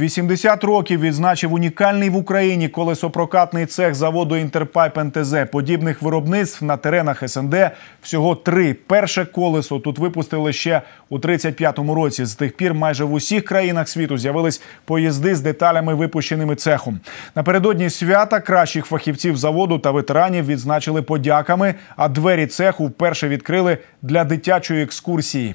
80 років відзначив унікальний в Україні колесопрокатний цех заводу Інтерпайп НТЗ. Подібних виробництв на теренах СНД всього три. Перше колесо тут випустили ще у 35-му році. З тих пір майже в усіх країнах світу з'явились поїзди з деталями, випущеними цехом. Напередодні свята кращих фахівців заводу та ветеранів відзначили подяками. А двері цеху вперше відкрили для дитячої екскурсії.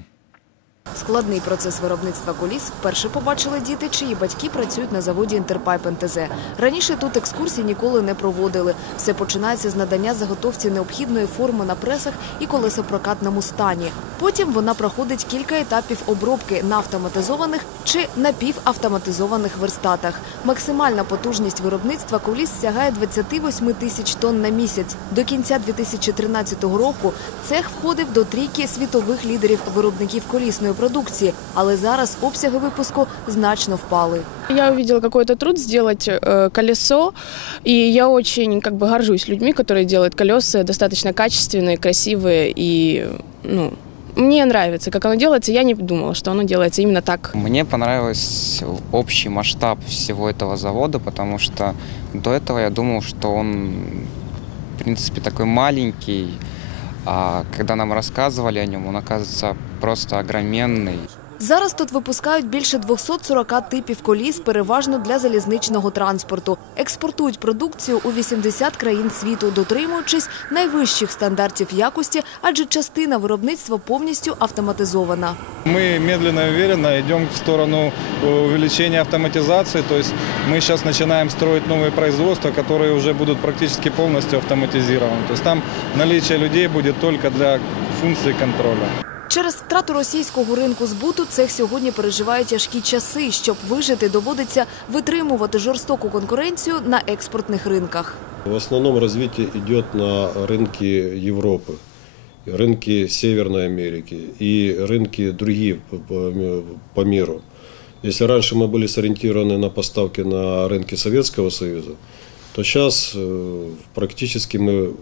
Складний процес виробництва коліс вперше побачили діти, чиї батьки працюють на заводі Інтерпайп НТЗ. Раніше тут екскурсії ніколи не проводили. Все починається з надання заготовці необхідної форми на пресах і колесопрокатному стані. Потім вона проходить кілька етапів обробки на автоматизованих чи напівавтоматизованих верстатах. Максимальна потужність виробництва коліс сягає 28 тисяч тонн на місяць. До кінця 2013 року цех входив до трійки світових лідерів виробників колісної продукції, але зараз обсяги випуску значно впали. Я увидела какой-то труд сделать э, колесо, и я очень как бы горжусь людьми, которые делают колеса достаточно качественные, красивые и ну мне нравится, как оно делается. Я не думала, что оно делается именно так. Мне понравился общий масштаб всего этого завода, потому что до этого я думал, что он, в принципе, такой маленький, а когда нам рассказывали о нем, он оказывается просто огроменный. Зараз тут випускають більше 240 типів коліс, переважно для залізничного транспорту. Експортують продукцію у 80 країн світу, дотримуючись найвищих стандартів якості, адже частина виробництва повністю автоматизована. Мы медленно и уверенно идем в сторону э, увеличения автоматизации. То есть мы сейчас начинаем строить новые производства, которые уже будут практически полностью автоматизированы. То есть там наличие людей будет только для функции контроля. Через втрату російського ринку збуту цех сьогодні переживає тяжкі часи. Щоб вижити, доводиться витримувати жорстоку конкуренцію на експортних ринках. В основном развитие идет на рынки Европы, рынки Северной Америки и рынки другие по- по по миру. Если раньше мы были сориентированы на поставки на рынки Советского Союза, то сейчас э, практически мы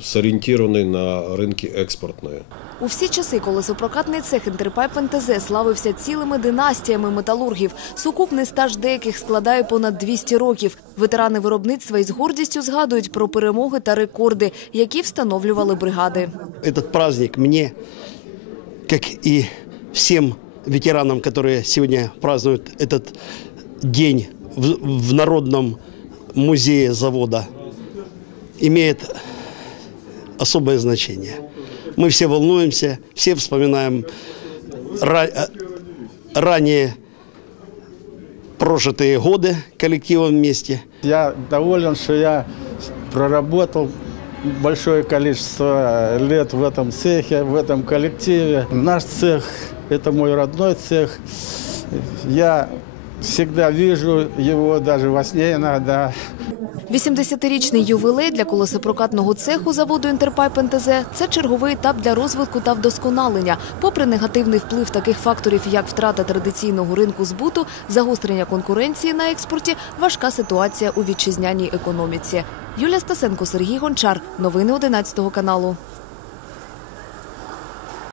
сориентированы на рынки экспортные. У всі часи колесопрокатний цех Інтерпайп НТЗ славився цілими династіями металургів. Сукупний стаж деяких складає понад 200 років. Ветерани виробництва із гордістю згадують про перемоги та рекорди, які встановлювали бригади. этот праздник мне, как и всем ветеранам, которые сегодня празднуют этот день в, в Народном музее завода, имеет особое значение. Мы все волнуемся, все вспоминаем э, ранее прожитые годы коллективом вместе. Я доволен, что я проработал большое количество лет в этом цехе, в этом коллективе. Наш цех – это мой родной цех. Я всегда вижу его даже во сне иногда. 80-річний ювілей для колесопрокатного цеху заводу Інтерпайп НТЗ – це черговий етап для розвитку та вдосконалення. Попри негативний вплив таких факторів, як втрата традиційного ринку збуту, загострення конкуренції на експорті, важка ситуація у вітчизняній економіці. Юлія Стасенко, Сергій Гончар. Новини 11 каналу.